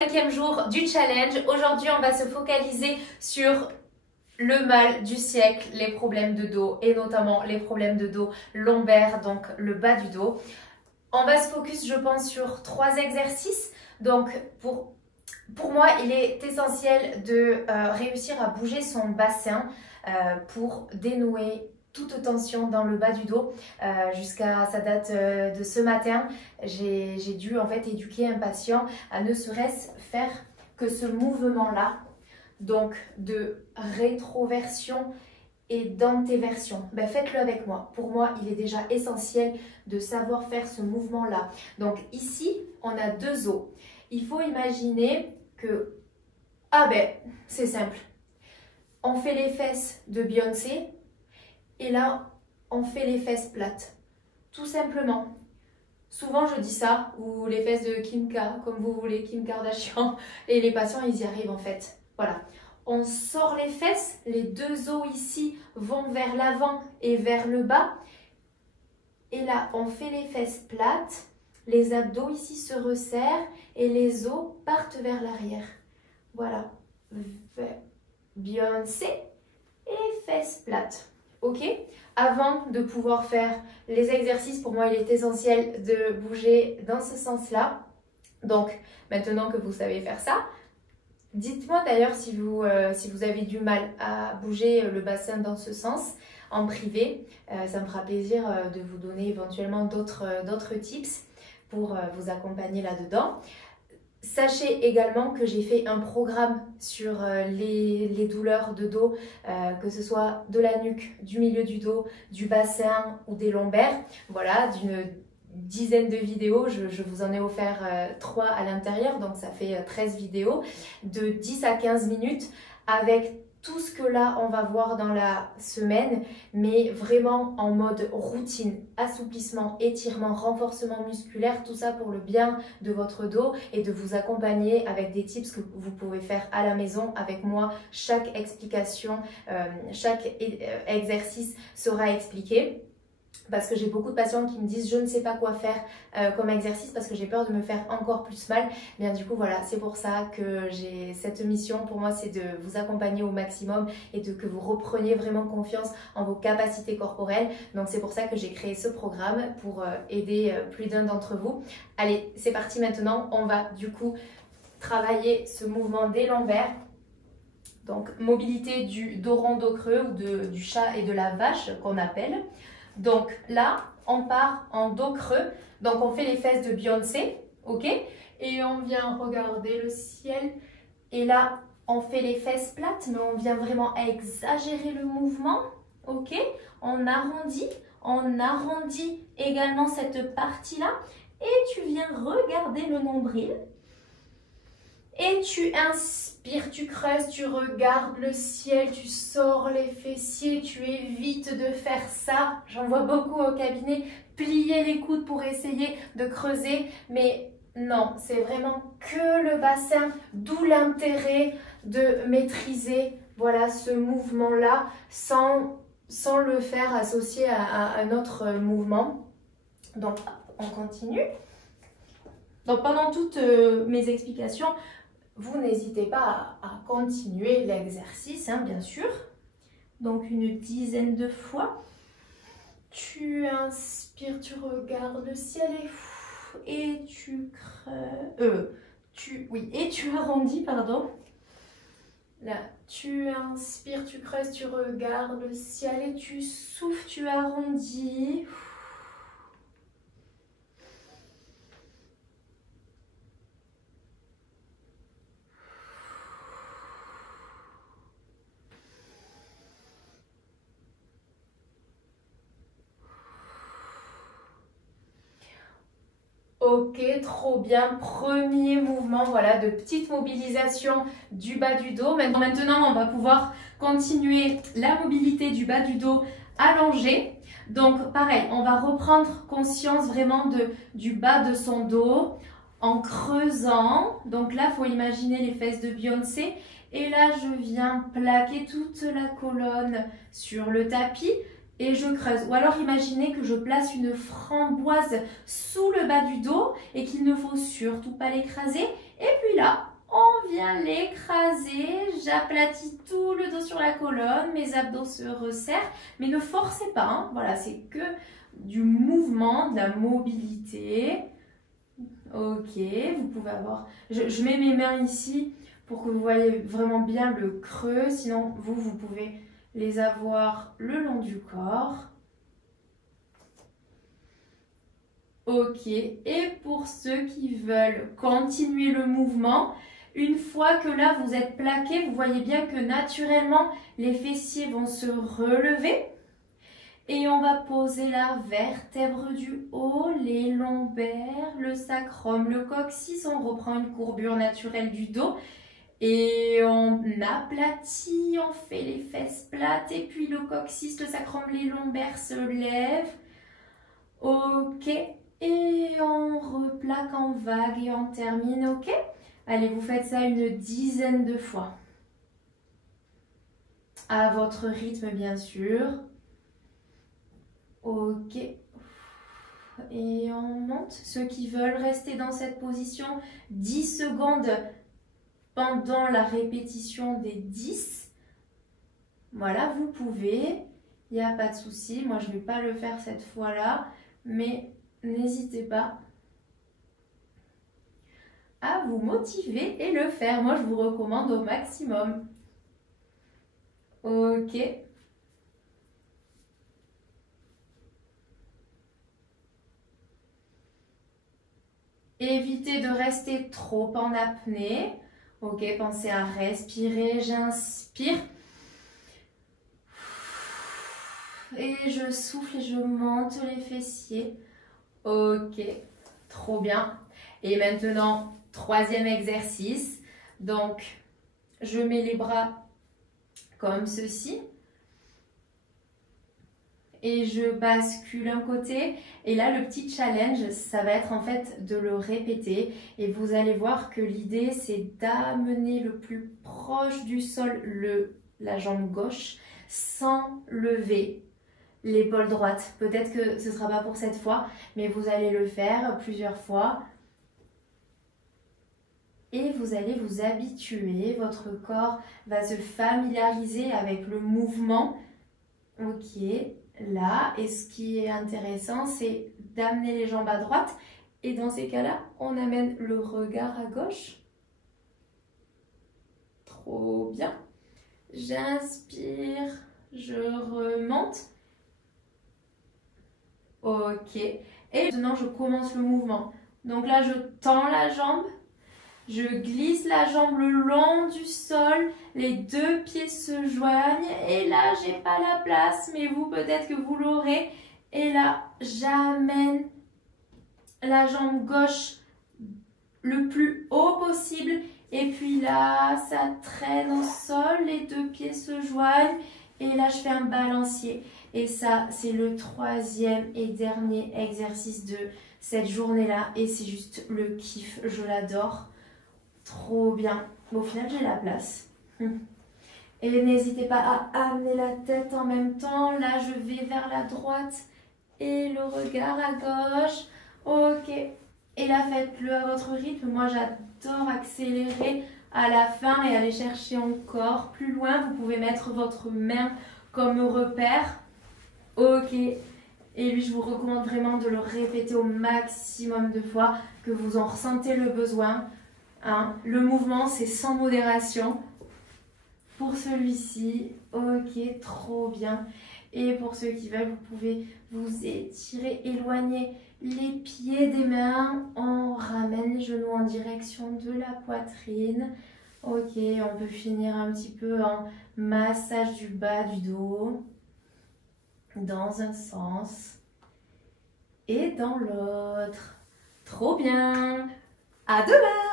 5e jour du challenge. Aujourd'hui, on va se focaliser sur le mal du siècle, les problèmes de dos et notamment les problèmes de dos lombaires, donc le bas du dos. On va se focus, je pense, sur 3 exercices. Donc, pour moi, il est essentiel de réussir à bouger son bassin pour dénouer toute tension dans le bas du dos. Jusqu'à sa date de ce matin, j'ai dû en fait éduquer un patient à ne serait-ce faire que ce mouvement-là, donc de rétroversion et d'antéversion. Ben, faites-le avec moi. Pour moi, il est déjà essentiel de savoir faire ce mouvement-là. Donc ici, on a 2 os. Il faut imaginer que, c'est simple. On fait les fesses de Beyoncé et là, on fait les fesses plates. Tout simplement. Souvent, je dis ça, ou les fesses de Kim K, comme vous voulez, Kim Kardashian, et les patients, ils y arrivent en fait. Voilà. On sort les fesses, les 2 os ici vont vers l'avant et vers le bas. Et là, on fait les fesses plates, les abdos ici se resserrent et les os partent vers l'arrière. Voilà. Beyoncé et fesses plates. Ok? Avant de pouvoir faire les exercices, pour moi, il est essentiel de bouger dans ce sens-là. Donc, maintenant que vous savez faire ça, dites-moi d'ailleurs si vous avez du mal à bouger le bassin dans ce sens en privé. Ça me fera plaisir de vous donner éventuellement d'autres tips pour vous accompagner là-dedans. Sachez également que j'ai fait un programme sur les douleurs de dos, que ce soit de la nuque, du milieu du dos, du bassin ou des lombaires. Voilà, d'une dizaine de vidéos, je vous en ai offert 3 à l'intérieur, donc ça fait 13 vidéos de 10 à 15 minutes avec tout ce que là on va voir dans la semaine, mais vraiment en mode routine, assouplissement, étirement, renforcement musculaire, tout ça pour le bien de votre dos et de vous accompagner avec des tips que vous pouvez faire à la maison avec moi. Chaque explication, chaque exercice sera expliqué. Parce que j'ai beaucoup de patients qui me disent je ne sais pas quoi faire comme exercice parce que j'ai peur de me faire encore plus mal. Bien du coup voilà, c'est pour ça que j'ai cette mission. Pour moi, c'est de vous accompagner au maximum et que vous repreniez vraiment confiance en vos capacités corporelles. Donc c'est pour ça que j'ai créé ce programme pour aider plus d'un d'entre vous. Allez, c'est parti maintenant. On va du coup travailler ce mouvement des lombaires. Donc mobilité du dos rond, dos creux ou du chat et de la vache qu'on appelle. Donc là, on part en dos creux. Donc on fait les fesses de Beyoncé, ok? Et on vient regarder le ciel. Et là, on fait les fesses plates, mais on vient vraiment exagérer le mouvement, ok? On arrondit également cette partie-là. Et tu viens regarder le nombril. Et tu inspires, tu creuses, tu regardes le ciel, tu sors les fessiers, tu évites de faire ça. J'en vois beaucoup au cabinet, plier les coudes pour essayer de creuser. Mais non, c'est vraiment que le bassin, d'où l'intérêt de maîtriser voilà, ce mouvement-là sans le faire associer à un autre mouvement. Donc, on continue. Donc, pendant toutes mes explications, vous n'hésitez pas à continuer l'exercice, hein, bien sûr. Donc, une dizaine de fois. Tu inspires, tu regardes le ciel et tu creuses. Et tu arrondis, pardon. Là, tu inspires, tu creuses, tu regardes le ciel et tu souffles, tu arrondis. Ok, trop bien. Premier mouvement, voilà, de petite mobilisation du bas du dos. Maintenant, on va pouvoir continuer la mobilité du bas du dos allongé. Donc, pareil, on va reprendre conscience vraiment du bas de son dos en creusant. Donc là, il faut imaginer les fesses de Beyoncé. Et là, je viens plaquer toute la colonne sur le tapis. Et je creuse. Ou alors imaginez que je place une framboise sous le bas du dos et qu'il ne faut surtout pas l'écraser Et puis là, on vient l'écraser. J'aplatis tout le dos sur la colonne. Mes abdos se resserrent. Mais ne forcez pas. Hein. Voilà, c'est que du mouvement, de la mobilité. Ok, vous pouvez avoir... Je mets mes mains ici pour que vous voyez vraiment bien le creux. Sinon, vous pouvez les avoir le long du corps. Ok, et pour ceux qui veulent continuer le mouvement, une fois que là vous êtes plaqué, vous voyez bien que naturellement les fessiers vont se relever. Et on va poser la vertèbre du haut, les lombaires, le sacrum, le coccyx. On reprend une courbure naturelle du dos. Et on aplatit, on fait les fesses plates. Et puis le coccyx, le sacrum, les lombaires se lèvent. Ok. Et on replaque en vague et on termine. Ok. Allez, vous faites ça une dizaine de fois. À votre rythme, bien sûr. Ok, et on monte. Ceux qui veulent rester dans cette position 10 secondes pendant la répétition des 10, voilà, vous pouvez, il n'y a pas de souci. Moi, je ne vais pas le faire cette fois-là, mais n'hésitez pas à vous motiver et le faire. Moi, je vous recommande au maximum. Ok. Évitez de rester trop en apnée. Ok, pensez à respirer. J'inspire. Et je souffle et je monte les fessiers. Ok, trop bien. Et maintenant, troisième exercice. Donc, je mets les bras comme ceci. Et je bascule un côté. Et là, le petit challenge, ça va être en fait de le répéter. Et vous allez voir que l'idée, c'est d'amener le plus proche du sol la jambe gauche sans lever l'épaule droite. Peut-être que ce ne sera pas pour cette fois, mais vous allez le faire plusieurs fois. Et vous allez vous habituer. Votre corps va se familiariser avec le mouvement. Ok. Là, et ce qui est intéressant, c'est d'amener les jambes à droite. Et dans ces cas-là, on amène le regard à gauche. Trop bien. J'inspire, je remonte. Ok. Et maintenant, je commence le mouvement. Donc là, je tends la jambe. Je glisse la jambe le long du sol, les deux pieds se joignent et là, j'ai pas la place, mais vous, peut-être que vous l'aurez. Et là, j'amène la jambe gauche le plus haut possible et puis là, ça traîne au sol, les deux pieds se joignent et là, je fais un balancier. Et ça, c'est le troisième et dernier exercice de cette journée-là et c'est juste le kiff, je l'adore. Trop bien. Au final, j'ai la place. Et n'hésitez pas à amener la tête en même temps. Là, je vais vers la droite et le regard à gauche. Ok. Et là, faites-le à votre rythme. Moi, j'adore accélérer à la fin et aller chercher encore plus loin. Vous pouvez mettre votre main comme repère. Ok. Et lui, je vous recommande vraiment de le répéter au maximum de fois, que vous en ressentez le besoin. Hein, le mouvement, c'est sans modération. Pour celui-ci, ok, trop bien. Et pour ceux qui veulent, vous pouvez vous étirer, éloigner les pieds des mains. On ramène les genoux en direction de la poitrine. Ok, on peut finir un petit peu en massage du bas du dos. Dans un sens et dans l'autre. Trop bien. À demain.